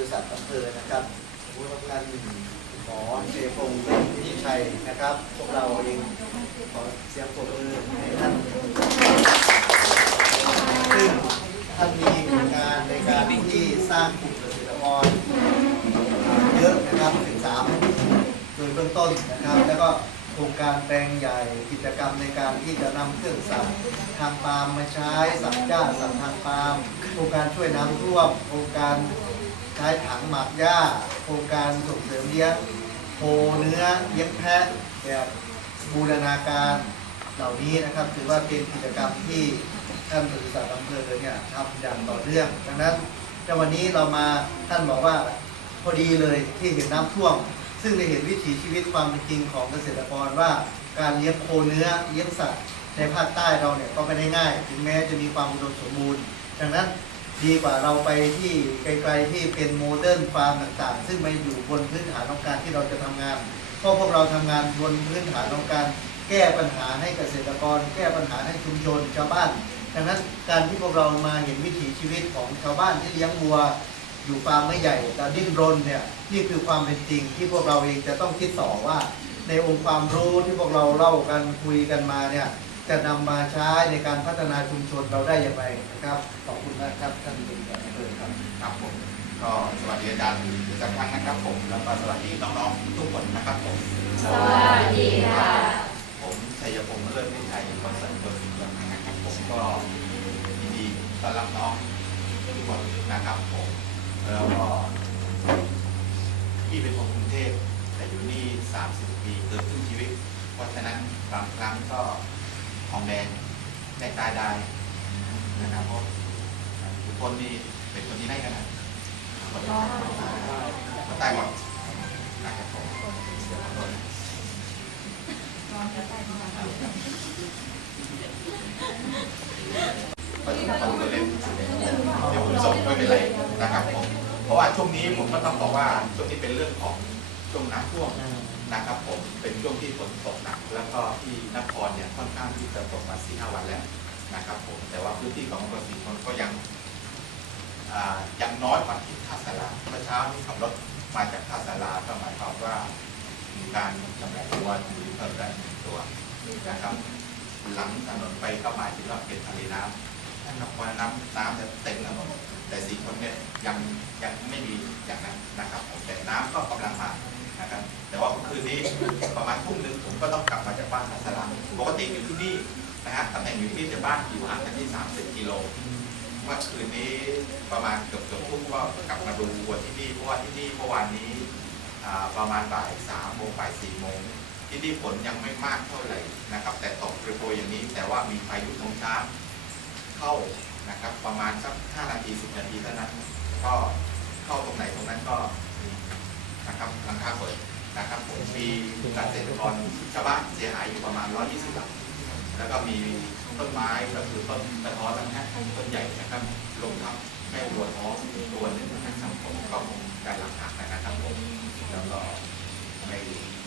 ริษัทอำเภอนะครับท่านหมอเชยพงศ์วินิชัยนะครับ พวกเราเองขอเสียงปรบมือให้ท่านซึ่งท่านมีผลงานในการที่สร้างกลุ่มเกษตรกรเยอะนะครับถึงสามโดยเบื้องต้นนะครับ แล้วก็โครงการแปลงใหญ่กิจกรรมในการที่จะนำเครื่องสับทางปาล์มมาใช้สับหญ้าสับทางปาล์มโครงการช่วยน้ำท่วมโครงการ ช้ถังหมักหญ้า โครงการส่งเสริมเลี้ยงโคเนื้อเลี้ยงแพะแบบบูรณาการเหล่านี้นะครับ ถือว่าเป็นกิจกรรมที่ท่านบริษัทอำเภอเนี่ยทำอย่างต่อเนื่องดังนั้นในวันนี้เรามาท่านบอกว่าพอดีเลยที่เห็นน้ำท่วม ซึ่งได้เห็นวิถีชีวิตความเป็นจริงของเกษตรกรว่าการเลี้ยงโคเนื้อเลี้ยงสัตว์ในภาคใต้เราเนี่ยก็ไม่ได้ง่าย ถึงแม้จะมีความอุดมสมบูรณ์ ดังนั้น ดีกว่าเราไปที่ไกลๆที่เป็นโมเดิร์นฟาร์มต่างๆ ซึ่งไม่อยู่บนพื้นฐานของการที่เราจะทำงานเพราะพวกเราทำงานบนพื้นฐานของการแก้ปัญหาให้เกษตรกร แก้ปัญหาให้ชุมชนชาวบ้านดังนั้นการที่พวกเรามาเห็นวิถีชีวิตของชาวบ้านที่เลี้ยงวัว อยู่ฟาร์มไม่ใหญ่แต่ดิ้นรนเนี่ยนี่คือความเป็นจริงที่พวกเราเองจะต้องคิดต่อว่า ในองค์ความรู้ที่พวกเราเล่ากันคุยกันมาเนี่ย จะนำมาใช้ในการพัฒนาชุมชนเราได้อย่างไรนะครับ ขอบคุณนะครับท่านเป็นแขกรับเชิญครับครับผมก็สวัสดีอาจารย์ทุกท่านนะครับผม แล้วก็สวัสดีน้องๆทุกคนนะครับผม สวัสดีค่ะ ผมชัยพงศ์เลิศวิชัยคอนเสิร์ตเบอร์สิบนะครับผมก็ยินดีต้อนรับน้องทุกคนนะครับผม แล้วก็พี่เป็นคนกรุงเทพแต่อยู่นี่ 30 ปีเกือบครึ่งชีวิต เพราะฉะนั้นบางครั้งก็ทองแดง ได้ตายได้นะครับเพราะทุกคนนี่เป็นคนที่ได้กันนะคนใต้หมดนะครับผมประตูประตูเล่นเดี๋ยวผมส่งไม่เป็นไรนะครับผมเพราะว่าช่วงนี้ผมก็ต้องบอกว่าช่วงนี้เป็นเรื่องของช่วงน้ำท่วม นะครับผมเป็นช่วงที่ฝนตกหนัก แล้วก็ที่นครเนี่ยค่อนข้างที่จะตกมาสี่ห้าวันแล้วนะครับผมแต่ว่าพื้นที่ของอำเภอศรีชนก็ยังยังน้อยกว่าที่ท่าสาราเมื่อเช้านี้ขับรถมาจากท่าสาราก็หมายความว่ามีการจำหน่ายตัวหรือเพิ่มได้หนึ่งตัวนะครับ หลังถนนไปก็หมายถึงว่าเป็นทะเลน้ำนั่นหมายความว่าน้ำน้ำจะเต็มถนน แต่สีคนเนี่ยยังยังไม่มีอย่างนั้นนะครับผมแต่น้ำก็กำลังมานะครับแต่ว่าคืนนี้ประมาณทุ่มหนึ่งผมก็ต้องกลับมาจากบ้านท่าสาราปกติอยู่ที่นี่นะฮะตำแหน่งอยู่ที่แต่บ้านอยู่ห่างกันที่ 30 กิโลเมื่อคืนนี้ประมาณเกือบเกือบทุ่มก็กลับมาดูวัวที่นี่เพราะว่าที่นี่เมื่อวานนี้ประมาณบ่ายสามโมงบ่ายสี่โมงที่นี่ฝนยังไม่มากเท่าไหร่นะครับ แต่ตกโปรยๆอย่างนี้แต่ว่ามีพายุลมช้างเข้า นะครับประมาณสักห้านาทีสิบนาทีเท่านั้น ก็เข้าตรงไหนตรงนั้นก็นะครับหลังคาเปิดนะครับผมมีเกษตรกรชาวบ้านเสียหายอยู่ประมาณ 120หลังแล้วก็มีต้นไม้ก็คือต้นกระท้อนนะฮะต้นใหญ่นะครับลงทับแม่วัวท้องตัวหนึ่งนะครับผมก็คงการหลักฐานนะครับผมแล้วก็ไม่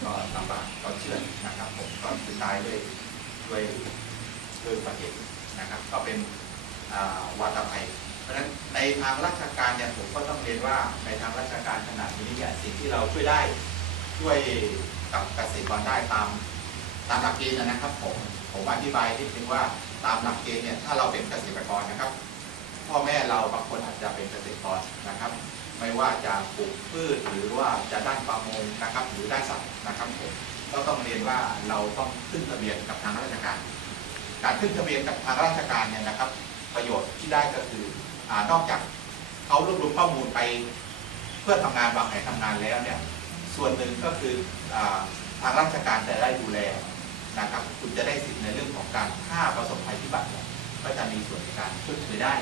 ก็ลำบากก็เชื่อนะครับผมก็คือตายด้วยด้วยด้วยอุบัติเหตุนะครับ ก็เป็น วาตภัย เพราะฉะนั้นในทางราชการเนี่ยผมก็ต้องเรียนว่าในทางราชการขนาดนี้เนี่ยสิ่งที่เราช่วยได้ช่วยกับเกษตรกรได้ตามตามหลักเกณฑ์นะครับผมผมอธิบายนิดนึงว่าตามหลักเกณฑ์เนี่ยถ้าเราเป็นเกษตรกรนะครับ พ่อแม่เราบางคนอาจจะเป็นเกษตรกรนะครับ ไม่ว่าจะปลูกพืชหรือว่าจะด้านประมงนะครับ หรือด้านสัตว์นะครับผมก็ต้องเรียนว่าเราต้องขึ้นทะเบียนกับทางราชการ การขึ้นทะเบียนกับทางราชการเนี่ยนะครับ ประโยชน์ที่ได้ก็คืออนอกจากเขารวบรวมข้อมูลไป เพื่อทำงานวางแผนทำงานแล้วเนี่ยส่วนหนึ่งก็คืออทางราชการจะได้ดูแลนะครับ คุณจะได้สิทธิ์ในเรื่องของการค่าประสบภัยพิบัติเนี่ยก็จะมีส่วนในการชดเชยได้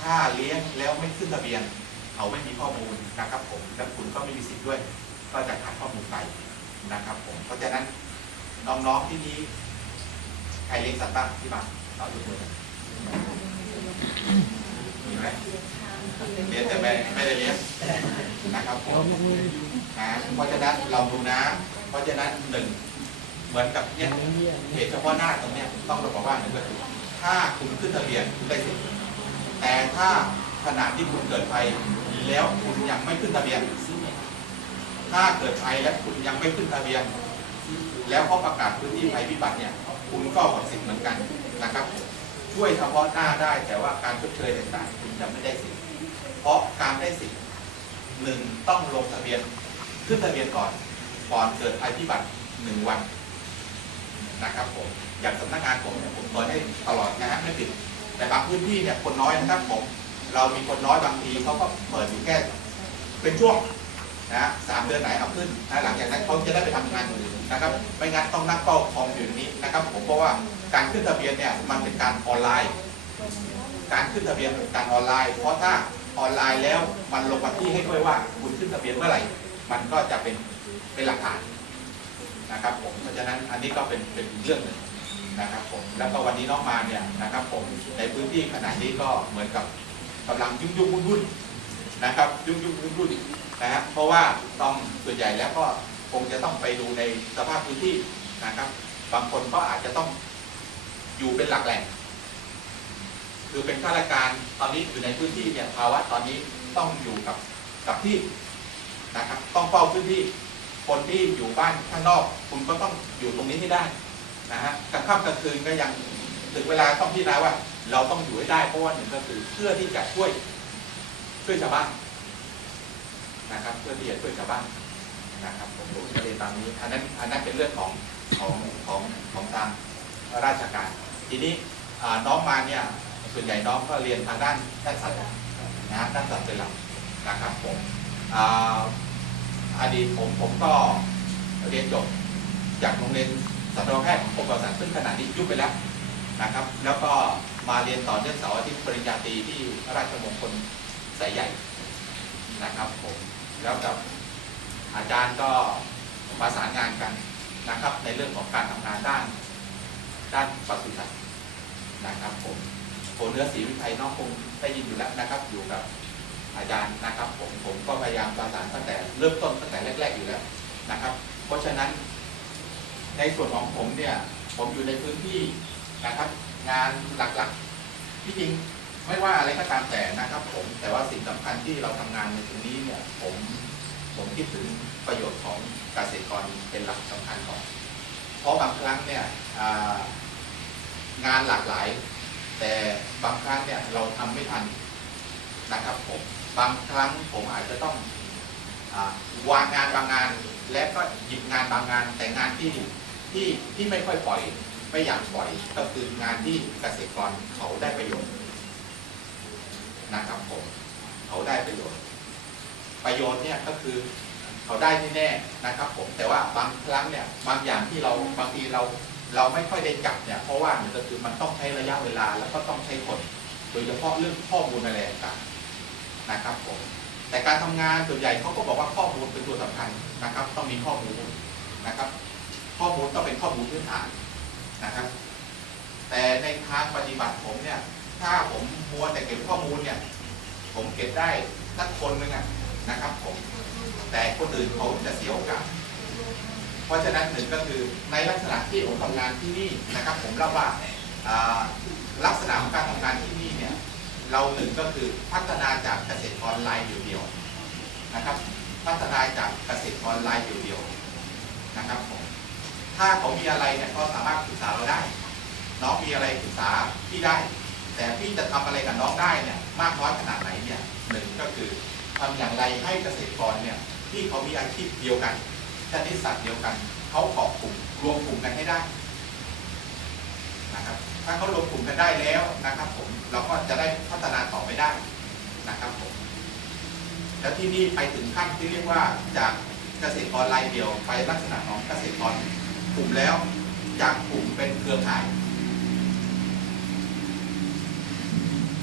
ถ้าเลี้ยงแล้วไม่ขึ้นทะเบียนเขาไม่มีข้อมูลนะครับผมและคุณก็ไม่มีสิทธิ์ด้วย ก็จะขาดข้อมูลไปนะครับผมเพราะฉะนั้นน้องๆที่นี้ใครเลี้ยงสัตว์บ้างที่บ้านเรายกมือ มีไหมเลี้ยงแต่ไม่ไม่ได้เลี้ยงนะครับผมนะเพราะฉะนั้นเราดูนะ เพราะฉะนั้นหนึ่งเหมือนกับเนี่ยเหตุเฉพาะหน้าตรงเนี้ยต้องระบุว่าหนึ่งก็คือถ้าคุณขึ้นทะเบียนคุณได้สิทธิ์แต่ถ้าขณะที่คุณเกิดภัยแล้วคุณยังไม่ขึ้นทะเบียน ถ้าเกิดภัยและคุณยังไม่ขึ้นทะเบียน แล้วเขาประกาศพื้นที่ภัยพิบัติเนี่ย คุณก็หมดสิทธิ์เหมือนกันนะครับ ช่วยเฉพาะหน้าได้ แต่ว่าการชดเชยต่างๆคุณจะไม่ได้สิทธิ์เพราะการได้สิทธิ์หนึ่งต้องลงทะเบียนขึ้นทะเบียนก่อนก่อนเกิดภัยพิบัติหนึ่งวันนะครับผมอย่างสำนักงานผมเนี่ยผมเปิดให้ตลอดนะฮะไม่ปิดแต่บางพื้นที่เนี่ยคนน้อยนะครับผมเรามีคนน้อยบางทีเขาก็เปิดอยู่แค่เป็นช่วงนะฮะสามเดือนไหนเอาขึ้นนะหลังจากนั้นเขาจะได้ไปทำงานอื่นนะครับ ไม่งั้นต้องนั่งเฝ้าคอมอยู่นี้นะครับ ผมเพราะว่า การขึ้นทะเบียนเนี่ยมันเป็นการออนไลน์ การขึ้นทะเบียนเป็นการออนไลน์ เพราะถ้าออนไลน์แล้วมันลงมาที่ให้ด้วยว่าคุณขึ้นทะเบียนเมื่อไหร่ มันก็จะเป็นเป็นหลักฐานนะครับผมเพราะฉะนั้นอันนี้ก็เป็นเป็นเรื่องหนึ่งนะครับผมแล้วก็วันนี้น้องมาเนี่ยนะครับผมในพื้นที่ขนาดนี้ก็เหมือนกับกำลังยุ่งยุ่งวุ่นวุ่นนะครับยุ่งยุ่งวุ่นวุ่นนะฮะเพราะว่าต้องส่วนใหญ่แล้วก็คงจะต้องไปดูในสภาพพื้นที่นะครับ บางคนก็อาจจะต้อง อยู่เป็นหลักแหล่ง คือเป็นข้าราชการตอนนี้อยู่ในพื้นที่เนี่ยภาวะตอนนี้ต้องอยู่กับกับที่นะครับ ต้องเฝ้าพื้นที่คนที่อยู่บ้านข้างนอก คุณก็ต้องอยู่ตรงนี้ให้ได้นะฮะกลางค่ำกลางคืนก็ยังถึงเวลาต้องพิจารณาว่า เราต้องอยู่ให้ได้เพราะว่าหนึ่งก็คือเพื่อที่จะช่วยช่วยชาวบ้านนะครับ เพื่อที่จะช่วยชาวบ้านนะครับผมรู้ประเด็นตามนี้อันนั้นอันนั้นเป็นเรื่องของของของของทางราชการ ทีนี้น้องมาเนี่ยส่วนใหญ่น้องก็เรียนทางด้านด้านสัตว์นะด้านสัตว์เป็นหลักนะครับผมออดีตผมผมก็เรียนจบจากโรงเรียนสัตวแพทย์ของกรมปศุสัตว์ซึ่งขณะนี้ยุบไปแล้วนะครับ แล้วก็มาเรียนต่อเนื่องเสาร์อาทิตย์ปริญญาตรีที่ราชมงคลสายใหญ่นะครับผมแล้วกับอาจารย์ก็ประสานงานกันนะครับ ในเรื่องของการทำงานด้าน ด้านปศุสัตว์นะครับผมโผเนื้อสีวิไทยน้องคงได้ยินอยู่แล้วนะครับ อยู่กับอาจารย์นะครับ ผมผมก็พยายามประสานตั้งแต่เริ่มต้นตั้งแต่แรก ๆอยู่แล้วนะครับ เพราะฉะนั้น ในส่วนของผมเนี่ย ผมอยู่ในพื้นที่นะครับ งานหลักๆที่จริงไม่ว่าอะไรก็ตามแต่นะครับ ผมแต่ว่าสิ่งสำคัญที่เราทำงานในตรงนี้เนี่ย ผมผมคิดถึงประโยชน์ของเกษตรกรเป็นหลักสำคัญก่อน เพราะบางครั้งเนี่ยงานหลากหลาย แต่บางครั้งเนี่ยเราทำไม่ทันนะครับผมบางครั้งผมอาจจะต้องอวางงานบางงาน และก็หยิบงานบางงานแต่งานที่ที่ที่ไม่ค่อยปล่อยไม่อยากปล่อยก็คืองานที่เกษตรกรเขาได้ประโยชน์นะครับผมเขาได้ประโยชน์ ประโยชน์เนี่ยก็คือ เขาได้แน่ๆนะครับผมแต่ว่าบางครั้งเนี่ยบางอย่างที่เราบางทีเราเราไม่ค่อยได้จับเนี่ยเพราะว่ามันก็คือมันต้องใช้ระยะเวลาแล้วก็ต้องใช้คนโดยเฉพาะเรื่องข้อมูลอะไรต่างๆนะครับผมแต่การทำงานส่วนใหญ่เขาก็บอกว่าข้อมูลเป็นตัวสำคัญนะครับ ต้องมีข้อมูลนะครับ ข้อมูลต้องเป็นข้อมูลพื้นฐานนะครับ แต่ในทางปฏิบัติผมเนี่ย ถ้าผมมัวแต่เก็บข้อมูลเนี่ย ผมเก็บได้สักคนหนึ่งอะนะครับ ผม แต่คนอื่นเขาจะเสียโอกาส เพราะฉะนั้นหนึ่งก็คือในลักษณะที่ผมทำงานที่นี่นะครับ ผมเล่าว่าลักษณะของการทำงานที่นี่เนี่ยเราหนึ่งก็คือพัฒนาจากเกษตรกรรายเดียวๆนะครับ พัฒนาจากเกษตรกรรายเดียวๆนะครับผมถ้าเขามีอะไรเนี่ยก็สามารถปรึกษาเราได้น้องมีอะไรปรึกษาพี่ได้ แต่พี่จะทำอะไรกับน้องได้เนี่ยมากน้อยขนาดไหนเนี่ยหนึ่งก็คือทำอย่างไรให้เกษตรกรเนี่ย ที่เขามีอาชีพเดียวกันชนิดสัตว์เดียวกัน เขาเกาะกลุ่มรวมกลุ่มกันให้ได้นะครับ ถ้าเขารวมกลุ่มกันได้แล้วนะครับ ผมเราก็จะได้พัฒนาต่อไปได้นะครับผมแล้วที่นี่ไปถึงขั้นที่เรียกว่าจากเกษตรกรรายเดียวไปลักษณะของเกษตรกรกลุ่มแล้ว จากกลุ่มเป็นเครือข่าย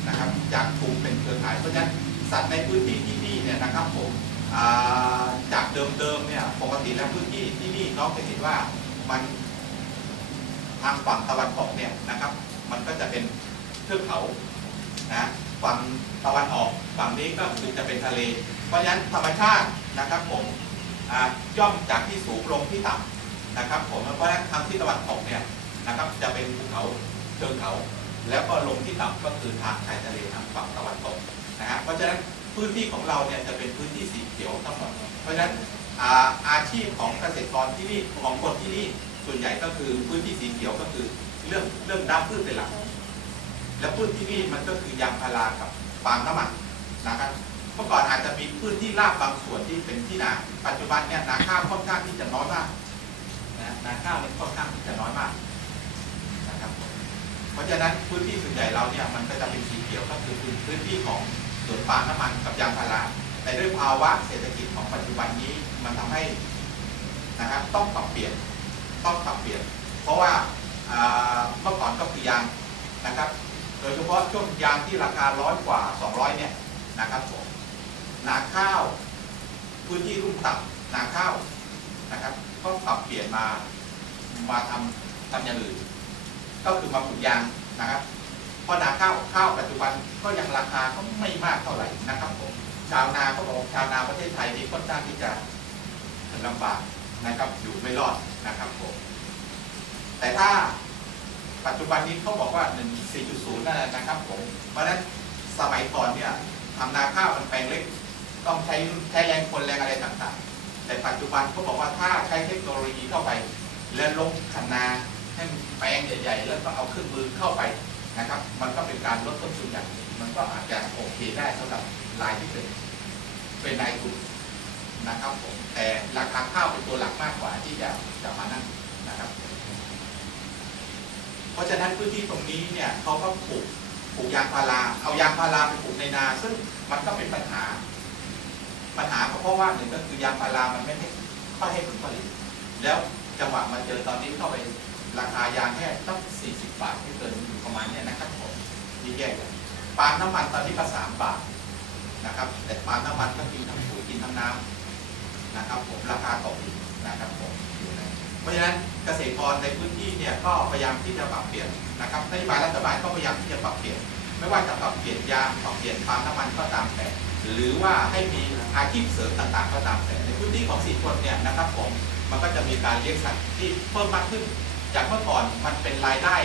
นะครับ จากกลุ่มเป็นเครือข่ายเพราะฉะนั้นสัตว์ในพื้นที่ที่นี่เนี่ยนะครับผม จากเดิมๆเนี่ยปกติแล้วพื้นที่ที่นี่น้องจะเห็นว่ามันทางฝั่งตะวันตกเนี่ยนะครับ มันก็จะเป็นเทือกเขานะฝั่งตะวันออกฝั่งนี้ก็คือจะเป็นทะเล เพราะฉะนั้นธรรมชาตินะครับผมย่อมจากที่สูงลงที่ต่ำนะครับผมเพราะฉะนั้นทางที่ตะวันตกเนี่ยนะครับจะเป็นภูเขาเชิงเขา แล้วก็ลงที่ต่ำก็คือทางชายทะเลทางฝั่งตะวันตกนะฮะเพราะฉะนั้น พื้นที่ของเราเนี่ยจะเป็นพื้นที่สีเขียวทั้งหมด เพราะฉะนั้นอาอาชีพของเกษตรกรที่นี่ของคนที่นี่ส่วนใหญ่ก็คือพื้นที่สีเขียวก็คือเรื่องเรื่องด้ามพืชเป็นหลัก และพืชที่นี่มันก็คือยางพารากับปาล์มน้ำมันนะครับเมื่อก่อนอาจจะมีพื้นที่ราบบางส่วนที่เป็นที่นา ปัจจุบันเนี่ยนาข้าวค่อนข้างที่จะน้อยมากนะนาข้าวเนี่ยค่อนข้างที่จะน้อยมากนะครับเพราะฉะนั้นพื้นที่ส่วนใหญ่เราเนี่ยมันก็จะเป็นสีเขียวก็คือพื้นที่ของ สวนปาล์มน้ำมันกับยางพาราแต่ด้วยภาวะเศรษฐกิจของปัจจุบันนี้มันทำให้นะครับต้องปรับเปลี่ยนต้องปรับเปลี่ยน เพราะว่าเมื่อก่อนก็คือยางนะครับโดยเฉพาะช่วงยางที่ราคาร้อยกว่า 200เนี่ยนะครับผมนาข้าวพื้นที่รุ่มต่ำนาข้าวนะครับ ก็ปรับเปลี่ยนมามาทำทำอย่างอื่นก็คือมาปลูกยางนะครับ พราะนาข้าวข้าวปัจจุบันก็ยังราคาก็ไม่มากเท่าไหร่นะครับผมชาวนาก็บอกชาวนาประเทศไทยนี่ค่อนข้างที่จะลำบากนะครับอยู่ไม่รอดนะครับผมแต่ถ้าปัจจุบันนี้เขาบอกว่า 1 4.0นั่นแหละนะครับผมเพราะฉะนั้นสมัยก่อนเนี่ยทำนาข้าวมันแปลงเล็ก ต้องใช้ใช้แรงคนแรงอะไรต่างๆ แต่ปัจจุบันเขาบอกว่าถ้าใช้เทคโนโลยีเข้าไป และลงคันนาให้แปลงใหญ่ ๆ แล้วก็เอาเครื่องมือเข้าไป นะครับ มันก็เป็นการลดต้นทุนอย่างหนึ่งมันก็อาจจะโอเคได้สำหรับรายที่เป็นเป็นนายทุนนะครับผมแต่ราคาข้าวเป็นตัวหลักมากกว่าที่จะจะมานั่งนะครับ เพราะฉะนั้นพื้นที่ตรงนี้เนี่ยเขาก็ปลูกปลูกยางพาราเอายางพาราไปปลูกในนา ซึ่งมันก็เป็นปัญหา ปัญหาก็เพราะว่าหนึ่งก็คือยางพารามันไม่ให้ค่อยให้ผลผลิต แล้วจังหวะมาเจอตอนนี้เข้าไป ราคายางแค่ต้อง40 บาทไม่เกินอยู่ประมาณเนี้ยนะครับผมนี่แย่เลยปาล์มน้ำมันตอนนี้ก็3บาทนะครับ แต่ปาล์มน้ำมันก็กินทั้งปุ๋ยกินทั้งน้ำนะครับผมราคาตกอีกนะครับผมเพราะฉะนั้นเกษตรกรในพื้นที่เนี่ยก็พยายามที่จะปรับเปลี่ยนนะครับนโยบายรัฐบาลก็พยายามที่จะปรับเปลี่ยน ไม่ว่าจะปรับเปลี่ยนยางปรับเปลี่ยนปาล์มน้ำมันก็ตามแต่หรือว่าให้มีอาชีพเสริมต่างๆ ก็ตามแต่ในพื้นที่ของสีคนเนี่ยนะครับผมมันก็จะมีการเลี้ยงสัตว์ที่เพิ่มมากขึ้น จากเมื่อก่อนมันเป็นรายได้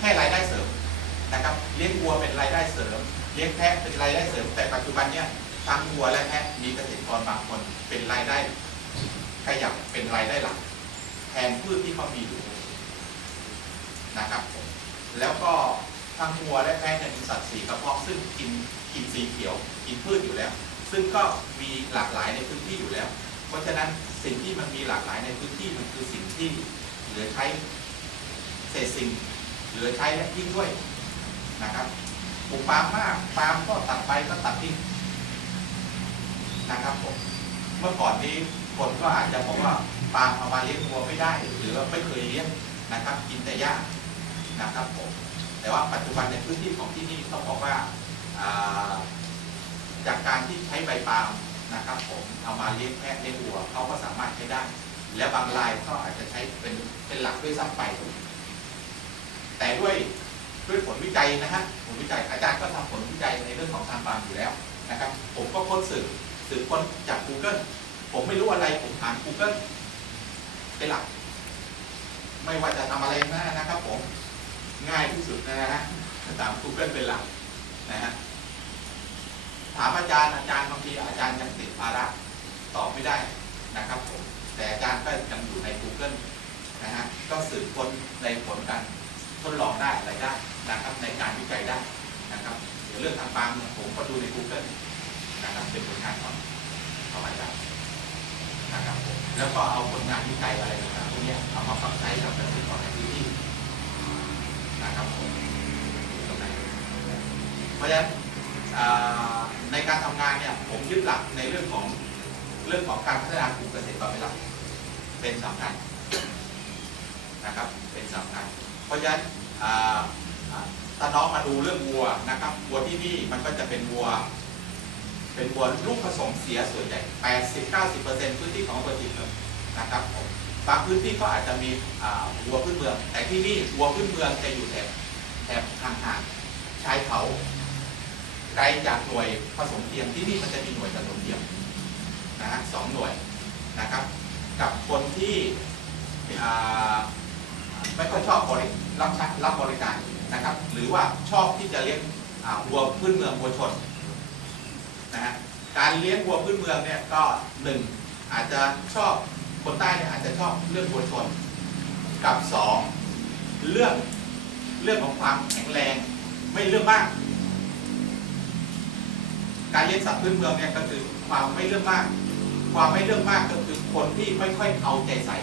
แค่รายได้เสริมนะครับเลี้ยงวัวเป็นรายได้เสริม เลี้ยงแพะเป็นรายได้เสริม แต่ปัจจุบันเนี่ยทั้งวัวและแพะมีเกษตรกรบางคนเป็นรายได้ขยับเป็นรายได้หลัก แทนพืชที่เขามีอยู่นะครับผมแล้วก็ทั้งวัวและแพะเนี่ยมีสัตว์สีกระเพาะซึ่งกินกินสีเขียว กินพืชอยู่แล้ว ซึ่งก็มีหลากหลายในพื้นที่อยู่แล้ว เพราะฉะนั้นสิ่งที่มันมีหลากหลายในพื้นที่มันคือสิ่งที่ ใช้เศษสิ่ง เหลือใช้และทิ้งด้วยนะครับปลูกปาล์มมากปาล์มก็ตัดไปก็ตัดทิ้งนะครับผมเมื่อก่อนนี้คนก็อาจจะบอกว่าปาล์มเอามาเลี้ยงวัวไม่ได้ หรือว่าไม่เคยเลี้ยงนะครับกินแต่หญ้านะครับผมแต่ว่าปัจจุบันในพื้นที่ของที่นี่ต้องบอกว่าจากการที่ใช้ใบปาล์มนะครับผมเอามาเลี้ยงแพะเลี้ยงวัวเขาก็สามารถใช้ได้ และบางรายก็อาจจะใช้เป็นเป็นหลักด้วยซ้ำไป แต่ด้วยด้วยผลวิจัยนะฮะผลวิจัยอาจารย์ก็ทำผลวิจัยในเรื่องของทางปาล์มอยู่แล้วนะครับ ผมก็ค้นสืบสืบค้นจาก Google ผมไม่รู้อะไรผมถาม Google เป็นหลัก ไม่ว่าจะทำอะไรนะนะครับ ผมง่ายที่สุดนะฮะถาม Google เป็นหลักนะฮะถามอาจารย์อาจารย์บางทีอาจารย์ยังติดภาระตอบไม่ได้นะครับผม แต่อารก็ยังอยู่ใน Google นะฮะก็สืบค้นในผลการทดลองได้อะไรได้นะครับในการวิจัยได้นะครับเดี๋ยวเรื่องทางปาล์มเนี่ยผมก็ดูใน Google นะครับเป็นผลงานของของอาจารย์นะครับผมแล้วก็เอาผลงานวิจัยอะไรต่างๆพวกนี้เอามาปรับใช้กับเกษตรกรในพื้นที่นะครับผมตรงไหนเพราะฉะนั้นในการทำงานเนี่ยผมยึดหลักในเรื่องของ เรื่องของการพัฒนากลุ่มเกษตรกรเป็นหลักเป็นสำคัญนะครับเป็นสำคัญเพราะฉะนั้นอ่าอ่าถ้าน้องมาดูเรื่องวัวนะครับวัวที่นี่มันก็จะเป็นวัว เป็นวัวลูกผสมเสียส่วนใหญ่ 80-90%พื้นที่ของอำเภอสิงห์นะครับบางพื้นที่ก็อาจจะมีวัวพื้นเมือง แต่ที่นี่วัวพื้นเมืองจะอยู่แถบแถบห่างๆชายเขาไกลจากหน่วยผสมเทียมที่นี่มันจะมีหน่วยผสมเทียม นะฮะสองหน่วยนะครับ กับคนที่ไม่ค่อยชอบบริรับใช้รับบริการนะครับ หรือว่าชอบที่จะเลี้ยงวัวพื้นเมืองวัวชนนะฮะการเลี้ยงวัวพื้นเมืองเนี่ยก็หนึ่งอาจจะชอบคนใต้เนี่ยอาจจะชอบเรื่องวัวชน กับสองเรื่องเรื่องของความแข็งแรงไม่เรื่องมากการเลี้ยงสัตว์พื้นเมืองเนี่ยก็คือความไม่เรื่องมาก ความไม่เรื่องมากก็คือคนที่ไม่ค่อยเอาใจใส่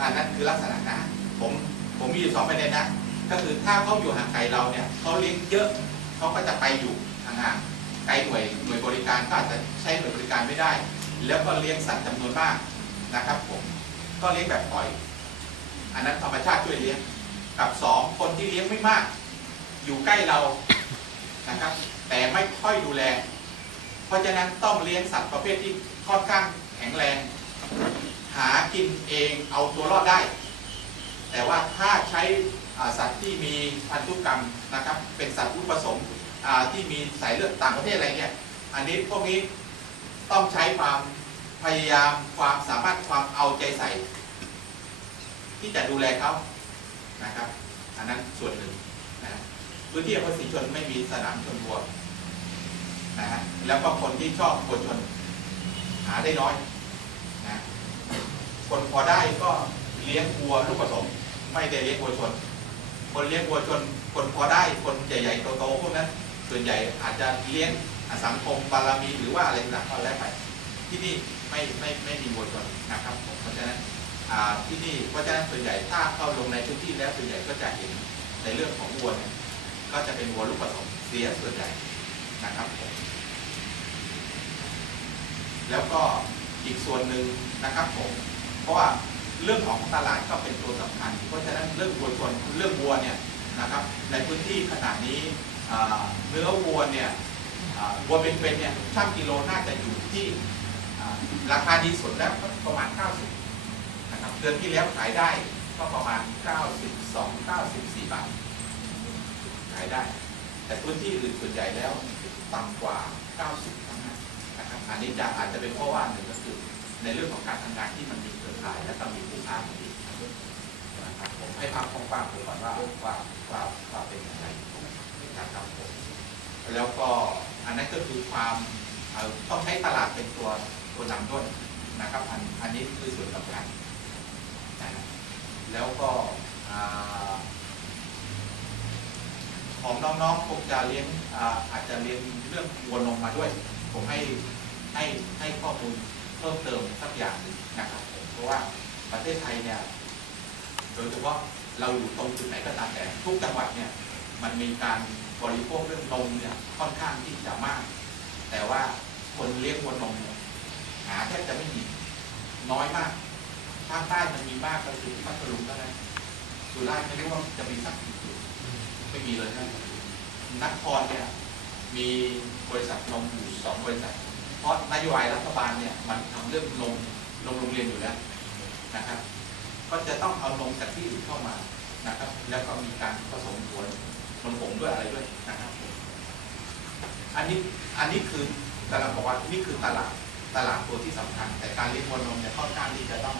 อันนั้นคือลักษณะนะผมผมมีอยู่สองประเด็นนะ ก็คือถ้าเขาอยู่ห่างไกลเราเนี่ยเขาเลี้ยงเยอะเขาก็จะไปอยู่ห่างๆไกลหน่วยหน่วยบริการก็อาจจะใช้หน่วยบริการไม่ได้ แล้วก็เลี้ยงสัตว์จำนวนมากนะครับผมก็เลี้ยงแบบปล่อย อันนั้นธรรมชาติช่วยเลี้ยงกับสองคนที่เลี้ยงไม่มาก อยู่ใกล้เรานะครับ แต่ไม่ค่อยดูแล เพราะฉะนั้นต้องเลี้ยงสัตว์ประเภทที่ ค่อนข้างแข็งแรง หากินเองเอาตัวรอดได้ แต่ว่าถ้าใช้สัตว์ที่มีพันธุกรรมนะครับ เป็นสัตว์รูปผสมที่มีสายเลือดต่างประเทศอะไรเงี้ยอันนี้พวกนี้ต้องใช้ความพยายามความสามารถความเอาใจใส่ ที่จะดูแลเขานะครับ อันนั้นส่วนหนึ่งนะพื้นที่อำเภอศรีชนไม่มีสนามชนวัวนะฮะแล้วก็คนที่ชอบวัวชน หาได้น้อยนะคนพอได้ก็เลี้ยงวัวลูกผสม ไม่ได้เลี้ยงวัวชน คนเลี้ยงวัวชน คนพอได้คนใหญ่ๆโตๆพวกนั้นส่วนใหญ่อาจจะเลี้ยงสังคมบารมีหรือว่าอะไรต่างๆก็แล้วไปที่นี่ไม่ไม่ไม่มีวัวชนนะครับผมเพราะฉะนั้นที่นี่เพราะฉะนั้นส่วนใหญ่ถ้าเข้าลงในพื้นที่แล้วส่วนใหญ่ก็จะเห็นในเรื่องของวัวเนี่ยก็จะเป็นวัวลูกผสมเสียส่วนใหญ่นะครับผม แล้วก็อีกส่วนหนึ่งนะครับผม เพราะว่าเรื่องของตลาดก็เป็นตัวสำคัญ เพราะฉะนั้นเรื่องวัวชนเรื่องวัวเนี่ยนะครับในพื้นที่ขนาดนี้เนื้อวัวเนี่ยวัวเป็นๆเนี่ยช่างกิโลน่าจะอยู่ที่ราคาดีสุดแล้วประมาณ 90นะครับเดือนที่แล้วขายได้ก็ประมาณ 92 94 บาท ขายได้ แต่พื้นที่อื่นส่วนใหญ่แล้วต่ำกว่า 90 อันนี้จะอาจจะเป็นเพราะว่าหนึ่งก็คือในเรื่องของการทำงานที่มันมีเครือข่ายและก็มีผู้ค้าที่ดีนะครับผมให้ภาพกว้างๆไปก่อนว่าว่าว่าว่าเป็นยังไงนะครับผมแล้วก็อันนั้นก็คือความต้องใช้ตลาดเป็นตัวตัวนำด้วยนะครับอันอันนี้คือส่วนสำคัญนะแล้วก็ของน้องๆคงจะเลี้ยงอาอาจจะเรียนเรื่องวัวนมมาด้วย ผมให้ ให้ให้ข้อมูลเพิ่มเติมสักอย่างหนึ่งนะครับผมเพราะว่าประเทศไทยเนี่ยโดยเฉพาะเราอยู่ตรงจุดไหนก็ตามแต่ทุกจังหวัดเนี่ยมันมีการบริโภคเรื่องนมเนี่ยค่อนข้างที่จะมาก แต่ว่าคนเลี้ยงวัวนมเนี่ยหาแทบจะไม่มีน้อยมากภาคใต้มันมีมากก็คือที่พัทลุงก็ได้สุราษฎร์ไม่รู้ว่าจะมีสักกี่จุดไม่มีเลยนะนครเนี่ยมีบริษัทนมอยู่สองบริษัท เพราะนโยบายรัฐบาลเนี่ยมันทำเรื่องนมนมโรงเรียนอยู่แล้วนะครับ ก็จะต้องเอานมจากที่อื่นเข้ามานะครับ แล้วก็มีการผสมผลนมผงด้วยอะไรด้วยนะครับ อันนี้อันนี้คือแต่เราบอกว่านี่คือตลาดตลาดตัวที่สำคัญ แต่การเลี้ยงวัวนมเนี่ยค่อนข้างที่จะต้อง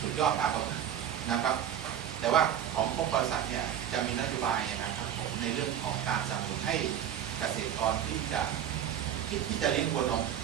สุดยอดมากกว่านะครับ แต่ว่าของพวกบริษัทเนี่ยจะมีนโยบายนะครับผมในเรื่องของการสนับสนุนให้เกษตรกรที่จะ italien pour l'homme.